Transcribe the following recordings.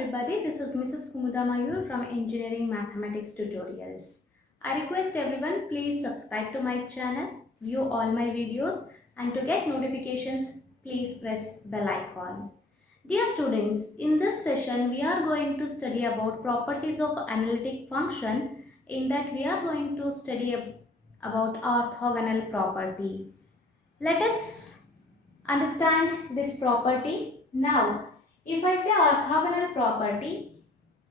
everybody, this is Mrs. Kumuda Mayur from Engineering Mathematics Tutorials. I request everyone please subscribe to my channel, view all my videos, and to get notifications please press bell icon. Dear students, in this session we are going to study about properties of analytic function. In that we are going to study about orthogonal property. Let us understand this property. Now, if I say orthogonal property,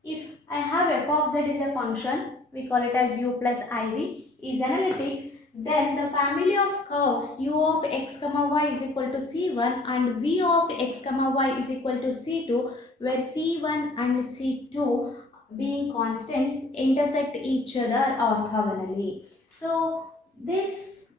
if I have f of z is a function, we call it as u plus iv, is analytic, then the family of curves u of x comma y is equal to c1 and v of x comma y is equal to c2, where c1 and c2 being constants intersect each other orthogonally. So this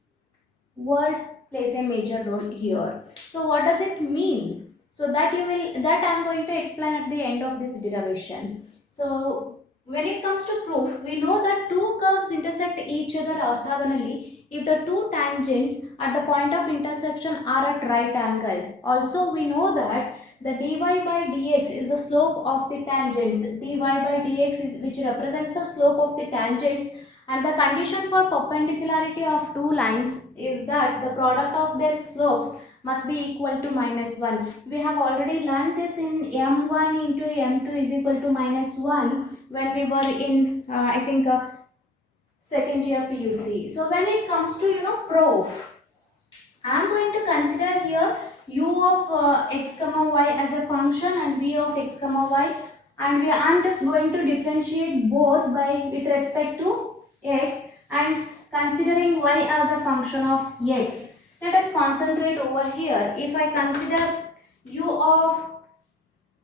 word plays a major role here. So what does it mean? So that I am going to explain at the end of this derivation. So when it comes to proof, we know that two curves intersect each other orthogonally if the two tangents at the point of intersection are at right angle. Also we know that the dy by dx is the slope of the tangents. Dy by dx is which represents the slope of the tangents, and the condition for perpendicularity of two lines is that the product of their slopes must be equal to -1. We have already learned this in m1 into m2 is equal to -1 when we were in I think second year PUC. So when it comes to proof, I am going to consider here u of x comma y as a function and v of x comma y, and I am just going to differentiate both with respect to x and considering y as a function of x. Let us concentrate over here. If I consider u of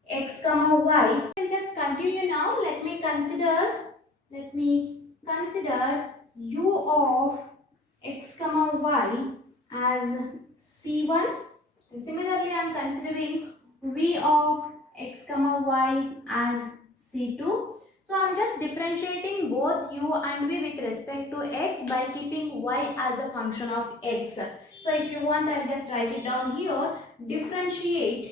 x comma y, I will just continue now. Let me consider u of x comma y as c1, and similarly I am considering v of x comma y as c2. So I am just differentiating both u and v with respect to x by keeping y as a function of x. So if you want, I'll just write it down here. Differentiate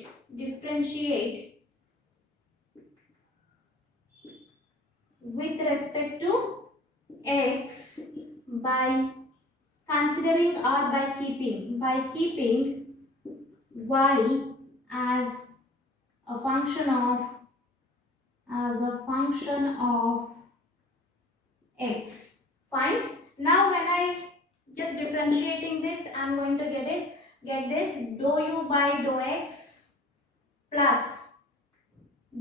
with respect to x by considering or by keeping y as a function of x. Fine. Now when I just differentiating this, I am going to get this dou u by dou x plus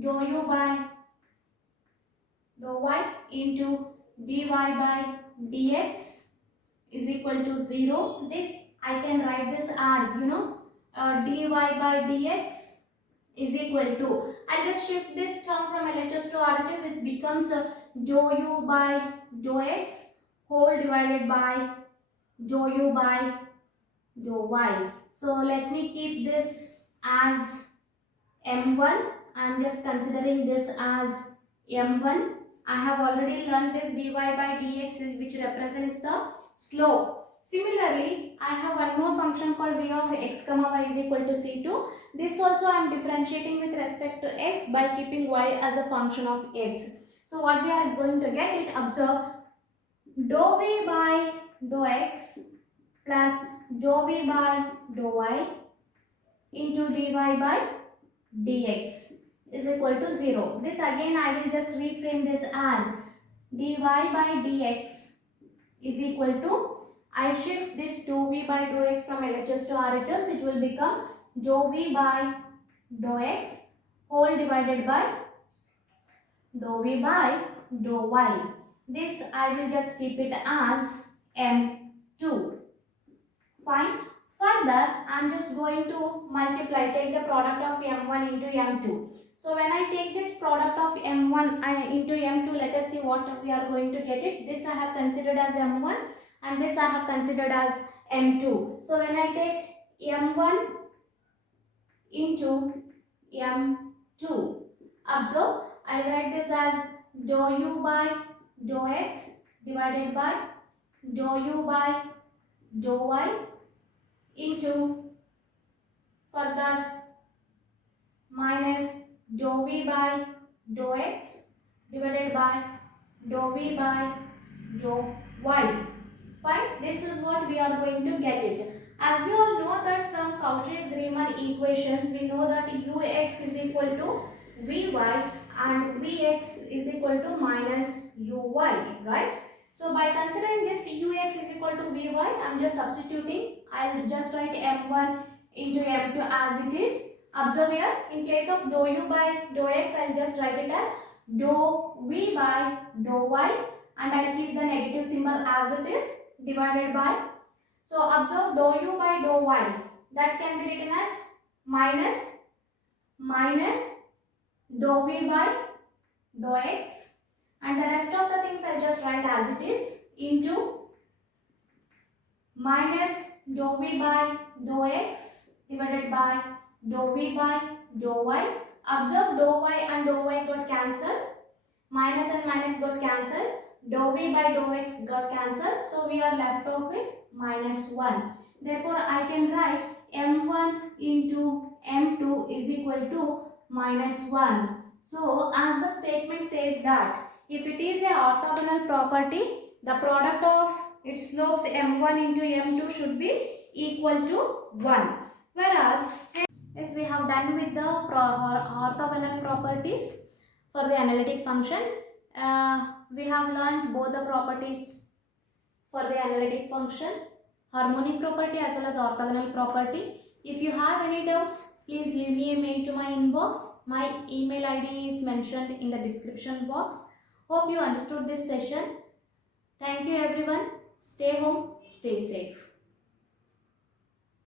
dou u by dou y into dy by dx is equal to 0. This I can write this as dy by dx is equal to, I just shift this term from LHS to RHS, it becomes dou u by dou x whole divided by dou u by dou y. So let me keep this as m1. I am just considering this as m1. I have already learned this dy by dx which represents the slope. Similarly, I have one more function called v of x comma y is equal to c2. This also I am differentiating with respect to x by keeping y as a function of x. So what we are going to get it, observe, dou v by dou x plus dou v by dou y into dy by dx is equal to 0. This again I will just reframe this as dy by dx is equal to, I shift this dou v by dou x from LHS to RHS, it will become dou v by dou x whole divided by dou v by dou y. This I will just keep it as m2. Fine. Further, I am just going to multiply, take the product of m1 into m2. So when I take this product of m1 into m2, let us see what we are going to get it. This I have considered as m1 and this I have considered as m2. So when I take m1 into m2, observe, I write this as dou u by dou x divided by dou u by dou y into further minus dou v by dou x divided by dou v by dou y. Fine. This is what we are going to get it. As we all know that from Cauchy-Riemann equations, we know that ux is equal to vy and vx is equal to minus uy, right? So by considering this ux is equal to vy, I am just substituting. I will just write m1 into m2 as it is. Observe here, in place of dou u by dou x, I will just write it as dou v by dou y, and I will keep the negative symbol as it is, divided by. So observe dou u by dou y, that can be written as minus dou v by dou x, and the rest of the things I just write as it is, into minus dou v by dou x divided by dou v by dou y. Observe dou y and dou y got cancelled, minus and minus got cancelled, dou v by dou x got cancelled, so we are left out with minus 1. Therefore, I can write m1 into m2 is equal to minus 1. So, as the statement says that if it is a orthogonal property, the product of its slopes m1 into m2 should be equal to 1. Whereas, yes, we have done with the orthogonal properties for the analytic function. We have learned both the properties for the analytic function, harmonic property as well as orthogonal property. If you have any doubts, please leave me a mail to my inbox. My email ID is mentioned in the description box. Hope you understood this session. Thank you everyone. Stay home, stay safe.